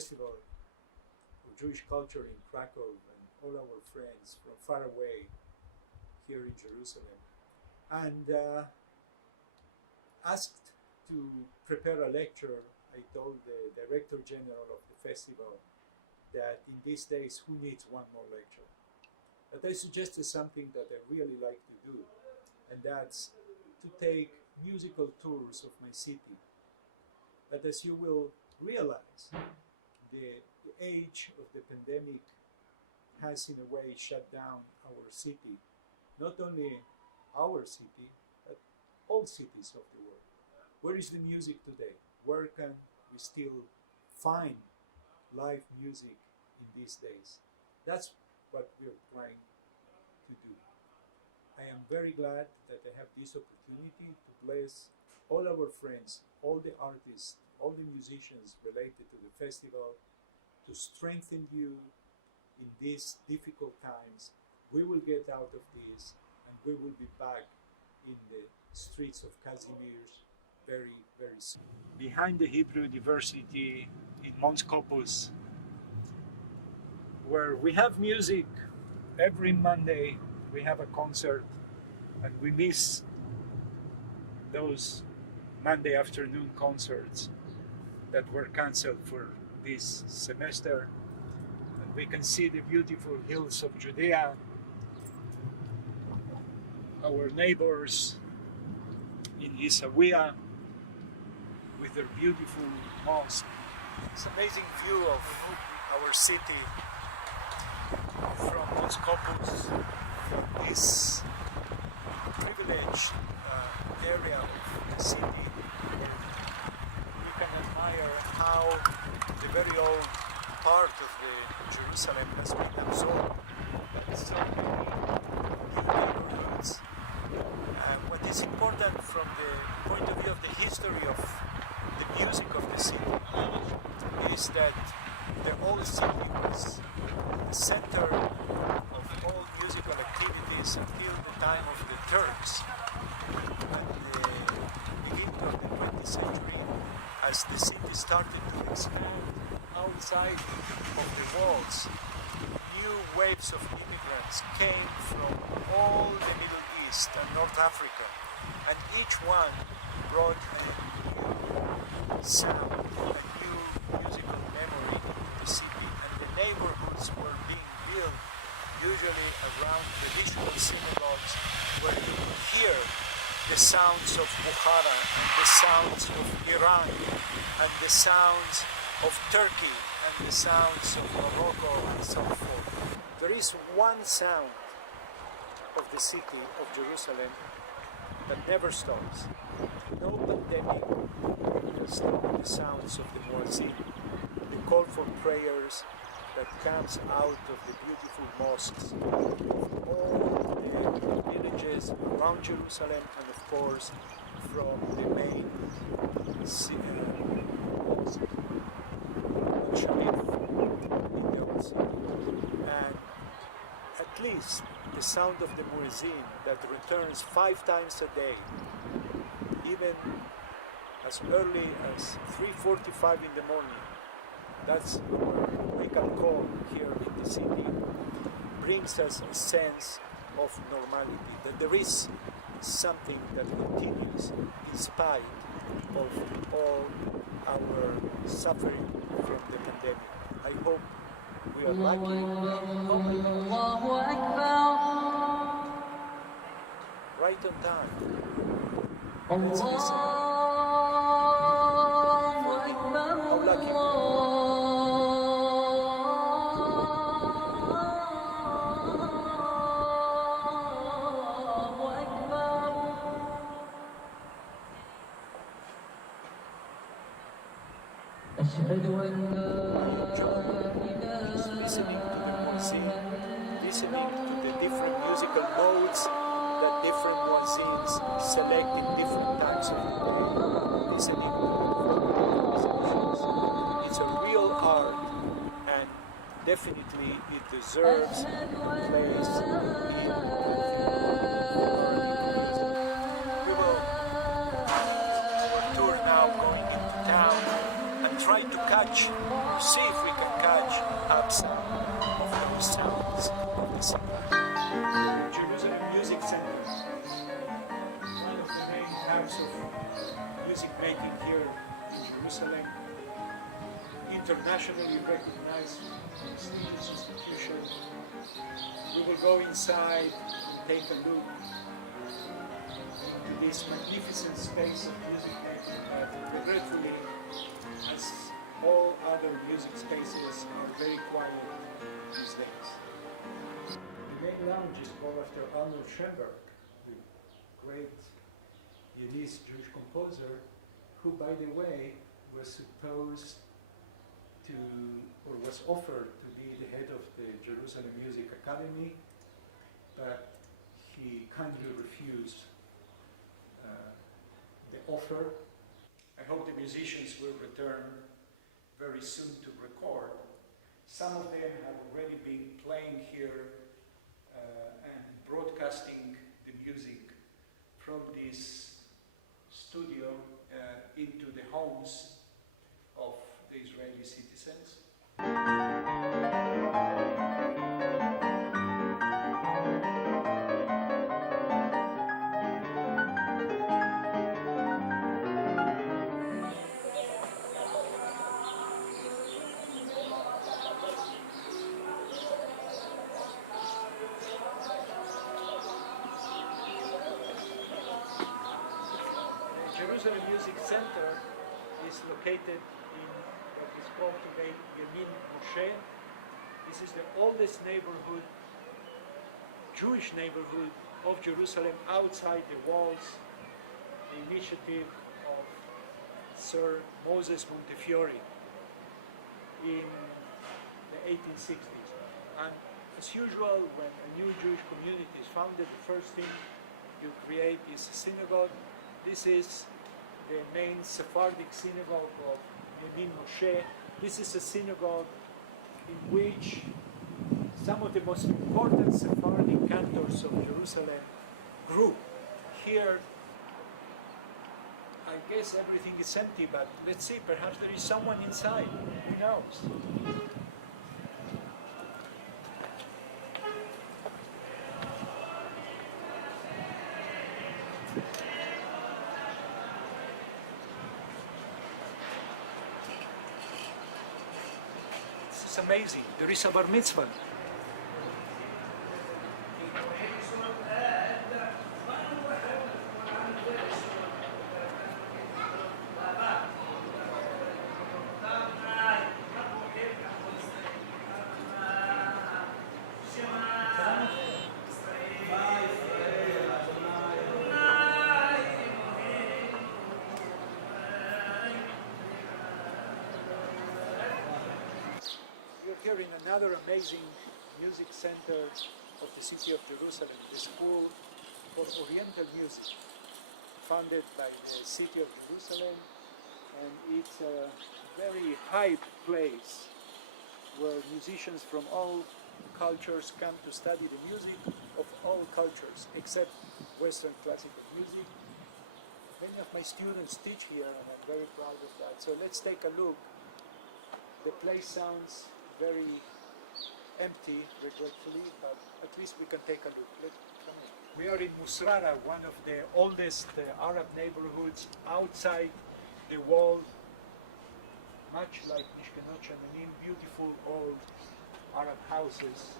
Festival of Jewish Culture in Krakow, and all our friends from far away here in Jerusalem, and asked to prepare a lecture. I told the Director General of the festival that in these days, who needs one more lecture? But I suggested something that I really like to do, and that's to take musical tours of my city. But as you will realize, the age of the pandemic has in a way shut down our city, not only our city, but all cities of the world. Where is the music today? Where can we still find live music in these days? That's what we're trying to do. I am very glad that I have this opportunity to bless all our friends, all the artists, all the musicians related to the festival, to strengthen you in these difficult times. We will get out of this, and we will be back in the streets of Kazimierz very, very soon. Behind the Hebrew University in Mons Kopus, where we have music every Monday, we have a concert, and we miss those Monday afternoon concerts that were cancelled for this semester. And we can see the beautiful hills of Judea, our neighbors in Isawiya with their beautiful mosque. It's an amazing view of our city from Mons Kopus, from this privileged area of the city, where we can admire how the very old part of the Jerusalem has been absorbed by so many new neighborhoods. What is important from the point of view of the history of the music of the city is that the old city was the center of all musical activities until the time of the Turks. At the beginning of the 20th century, as the city started to expand outside of the walls, new waves of immigrants came from all the Middle East and North Africa, and each one brought a new sound, a new musical memory into the city, and the neighborhoods were being built usually around traditional synagogues where you could hear the sounds of Bukhara and the sounds of Iran and the sounds of Turkey and the sounds of Morocco and so forth. There is one sound of the city of Jerusalem that never stops. No pandemic will stop the sounds of the muezzin, the call for prayers that comes out of the beautiful mosques of all the villages around Jerusalem, and of course from the main mosque, Sharif in Jerusalem. And at least the sound of the muezzin that returns 5 times a day, even as early as 3:45 in the morning, that's our wake-up call here in the city, brings us a sense of normality, that there is something that continues in spite of all our suffering from the pandemic. I hope we are lucky right on time. Let's listen. How lucky we are. Listening to the muezzin, listening to the different musical modes that different muezzins select in different times of the day, listening to the musicians. It's a real art, and definitely it deserves a place in our tour now, going into town and try to see if we can catch absent of those sounds of the city. Jerusalem Music Center, one of the main hubs of music making here in Jerusalem, internationally recognized prestigious institution. We will go inside and take a look into this magnificent space of music making that regretfully, as all other music spaces, are very quiet these days. The main lounge is called after Arnold Schoenberg, the great Viennese Jewish composer, who, by the way, was supposed to, or was offered to be the head of the Jerusalem Music Academy, but he kindly refused the offer. I hope the musicians will return very soon to record. Some of them have already been playing here and broadcasting the music from this studio into the homes of the Israeli citizens. Jerusalem Music Center is located in what is called today Yemin Moshe. This is the oldest neighborhood, Jewish neighborhood of Jerusalem outside the walls, the initiative of Sir Moses Montefiore in the 1860s. And as usual, when a new Jewish community is founded, the first thing you create is a synagogue. This is the main Sephardic synagogue of Yemin Moshe. This is a synagogue in which some of the most important Sephardic cantors of Jerusalem grew. Here, I guess everything is empty, but let's see, perhaps there is someone inside. Who knows? This is amazing. There is a bar mitzvah. Here in another amazing music center of the city of Jerusalem, the School for Oriental Music, founded by the city of Jerusalem, and it's a very hype place where musicians from all cultures come to study the music of all cultures except Western classical music. Many of my students teach here and I'm very proud of that. So let's take a look. The place sounds very empty, regretfully, but at least we can take a look. Let's come in. We are in Musrara, one of the oldest Arab neighborhoods outside the wall, much like Mishkenot Shananim, beautiful old Arab houses.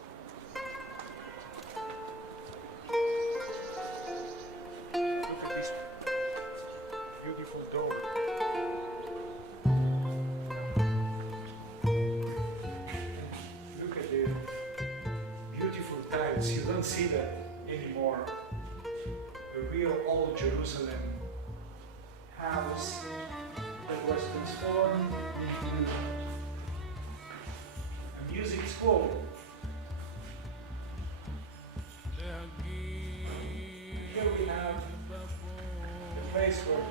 Look at this beautiful door. You don't see that anymore. A real old Jerusalem house that was transformed into a music school. Here we have the place where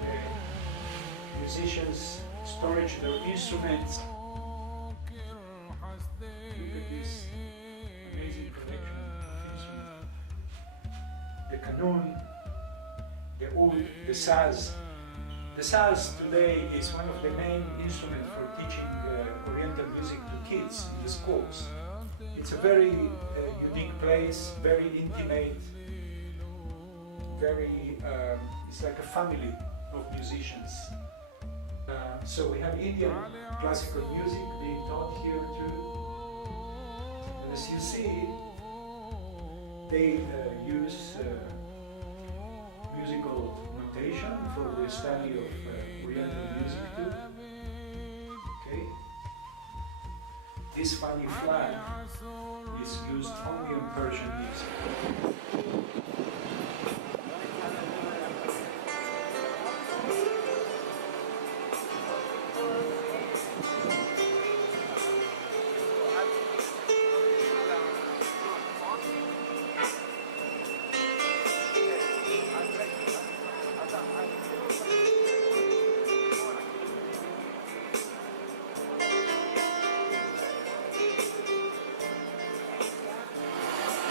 the musicians storage their instruments. Look at this amazing collection. The kanun, the oud, the saz, The saz today is one of the main instruments for teaching Oriental music to kids in the schools. It's a very unique place, very intimate, it's like a family of musicians. So we have Indian classical music being taught here too. And as you see, they use musical notation for the study of Oriental music too. Okay. This funny flag is used only in Persian music.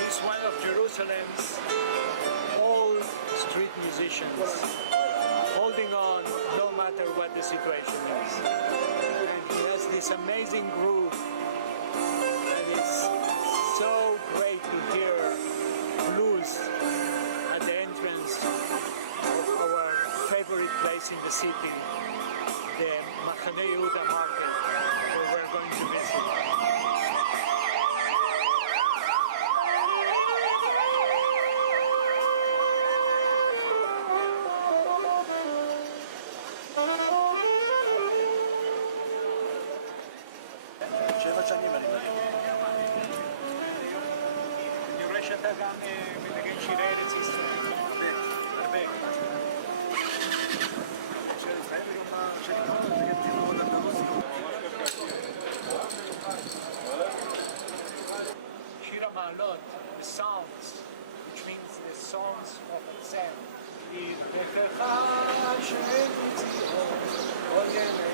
He's one of Jerusalem's old street musicians, holding on no matter what the situation is. And he has this amazing groove, and it's so great to hear blues at the entrance of our favorite place in the city, the Machane Yehuda market, where we're going to visit. אני רואה שאתה גם מנגן שירי ארץ ישראל. הרבה. שיר המעלות, the sounds, which means the songs of ascent. יברכך השם ציון, כל ימי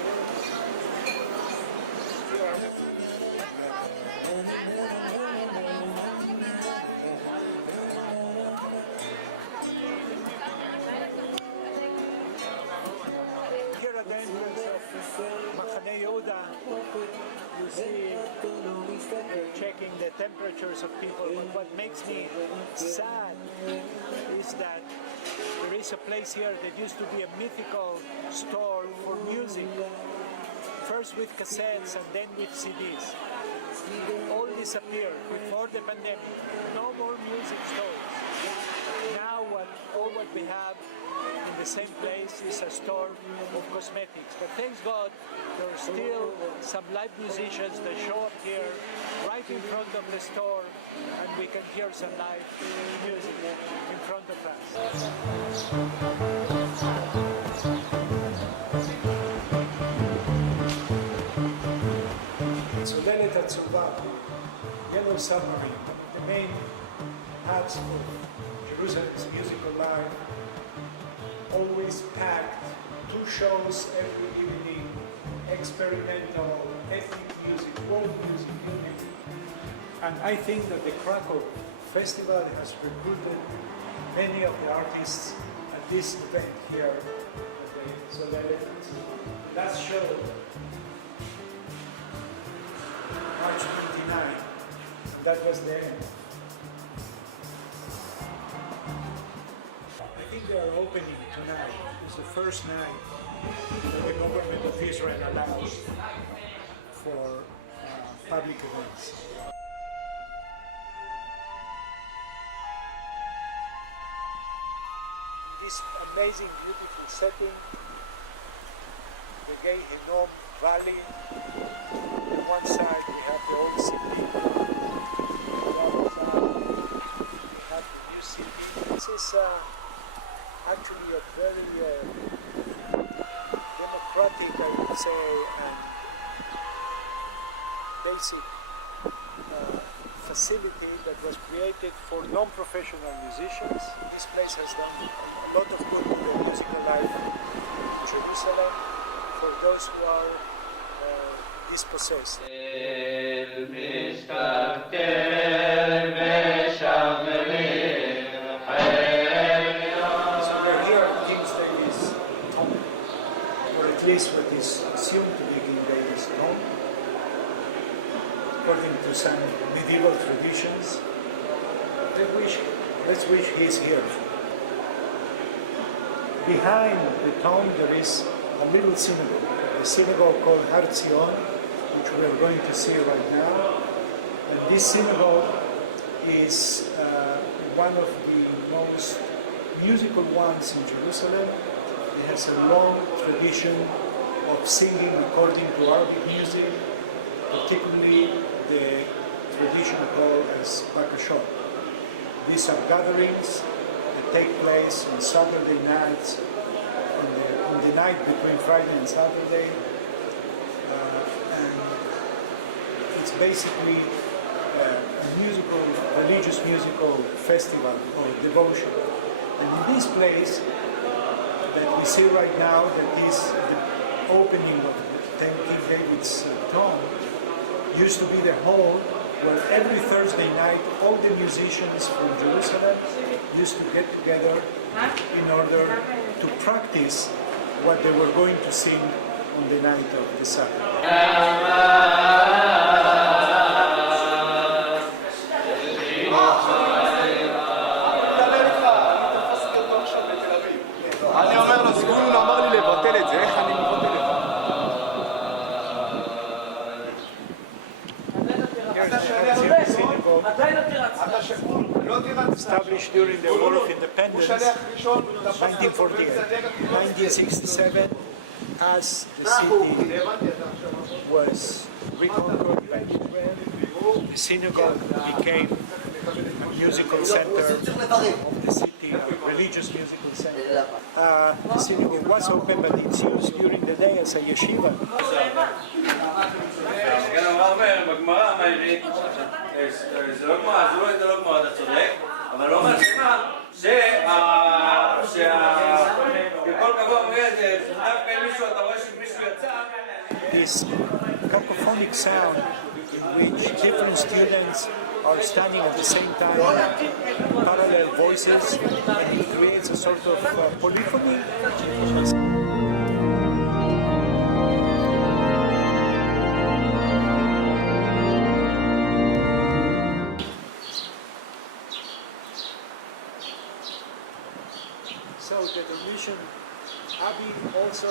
Here at the entrance of Machane Yehuda, you see they're checking the temperatures of people. But what makes me sad is that there is a place here that used to be a mythical store for music. First with cassettes and then with CDs. All disappeared before the pandemic. No more music stores. Now all what we have in the same place is a store of cosmetics. But thanks God, there are still some live musicians that show up here right in front of the store, and we can hear some live music in front of us. צוללת הצהובה, Yellow Submarine, the main hubs of Jerusalem's musical life, always packed, 2 shows every evening, experimental, ethnic music, world music, you name it. And I think that the Krakow Festival has recruited many of the artists at this event here. So the last show, March 29, and that was the end. I think they are opening tonight. It's the first night that the government of Israel allows for public events. This amazing, beautiful setting, the Gay Hinnom Valley. On one side we have the old city, on the other side we have the new city. This is actually a very democratic, I would say, and basic facility that was created for non-professional musicians. This place has done a lot of good to the musical life in Jerusalem for those who are dispossessed. So we're here at King's Davis Tomb. least what is assumed to be King David's tomb, according to some medieval traditions. Let's wish he's here. Behind the tomb there is a little synagogue, a synagogue called Har Zion, which we are going to see right now. And this synagogue is one of the most musical ones in Jerusalem. It has a long tradition of singing according to Arabic music, particularly the tradition called as bakashot. These are gatherings that take place on Saturday nights, on the night between Friday and Saturday, and it's basically a religious musical festival or devotion. And in this place that we see right now, that is the opening of King David's tomb, used to be the hall where every Thursday night all the musicians from Jerusalem used to get together in order to practice what they were going to sing on the night of the Sabbath. אני אומר לו, סגולון אמר לי לבטל את זה, איך אני מבטל את זה? Established during the War of Independence, 1948, 1967, as the city was reconquered by Israel, the synagogue became a musical center of the city, a religious musical center. The synagogue was open, but it's used during the day as a yeshiva. זה לא גמרא, זה לא גמרא, אתה צודק, אבל לא אומר שבכל קבוע מגיע זה דווקא עם מישהו, אתה רואה שמישהו יצא. This cacophonic sound in which different students are standing at the same time, parallel voices, and it creates a sort of polyphony. So the Dormition Abbey, also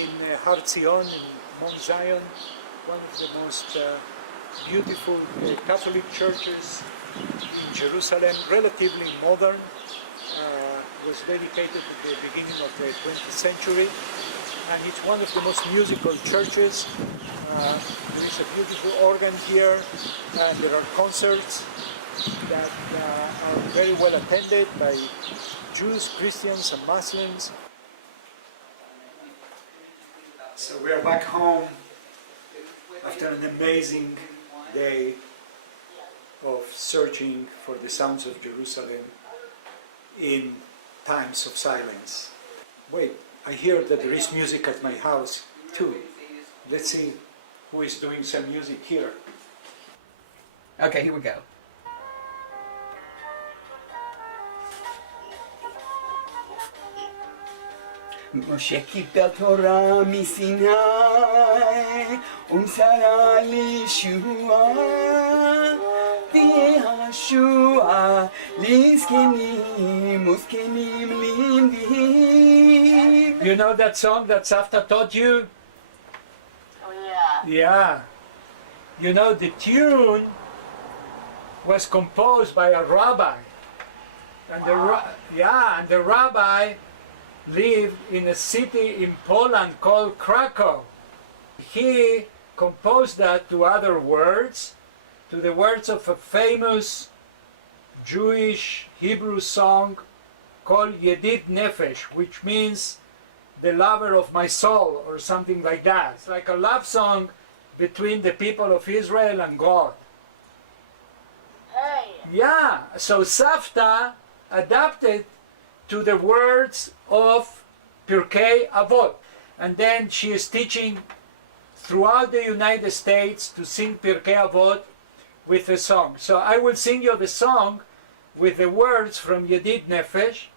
in Har Zion, in Mount Zion, one of the most beautiful Catholic churches in Jerusalem, relatively modern, was dedicated at the beginning of the 20th century, and it's one of the most musical churches. There is a beautiful organ here, and there are concerts that are very well attended by Jews, Christians, and Muslims. So we are back home after an amazing day of searching for the sounds of Jerusalem in times of silence. Wait, I hear that there is music at my house too. Let's see who is doing some music here. Okay, here we go. משה קיבל תורה מסיני ומסרה לישועה והשועה לזקנים וזקנים לימדים. You know that song that Safta taught you? Oh yeah. Yeah. You know, the tune was composed by a rabbi. And the rabbi lived in a city in Poland called Krakow. He composed that to other words, to the words of a famous Jewish Hebrew song called Yedid Nefesh, which means the lover of my soul, or something like that. It's like a love song between the people of Israel and God. Hey. Yeah, so Safta adapted to the words of Pirkei Avot. And then she is teaching throughout the United States to sing Pirkei Avot with a song. So I will sing you the song with the words from Yedid Nefesh.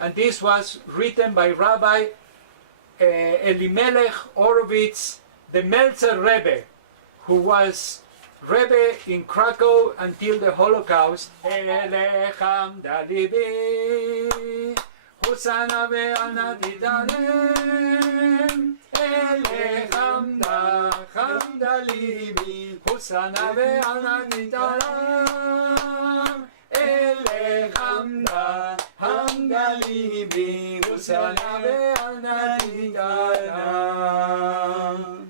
And this was written by Rabbi Elimelech Horowitz, the Meltzer Rebbe, who was Rebbe in Krakow until the Holocaust. Elechem dalibi, Hosanna ve'ana tidalem. Elechem dalibi, Hosanna ve'ana tidalem. Elechem dalibi, Hosanna ve'ana tidalem.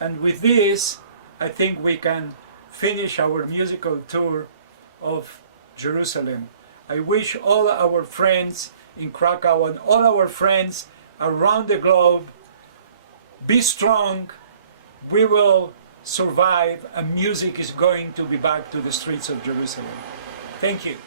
And with this, I think we can finish our musical tour of Jerusalem. I wish all our friends in Krakow and all our friends around the globe, be strong, we will survive, and music is going to be back to the streets of Jerusalem. Thank you.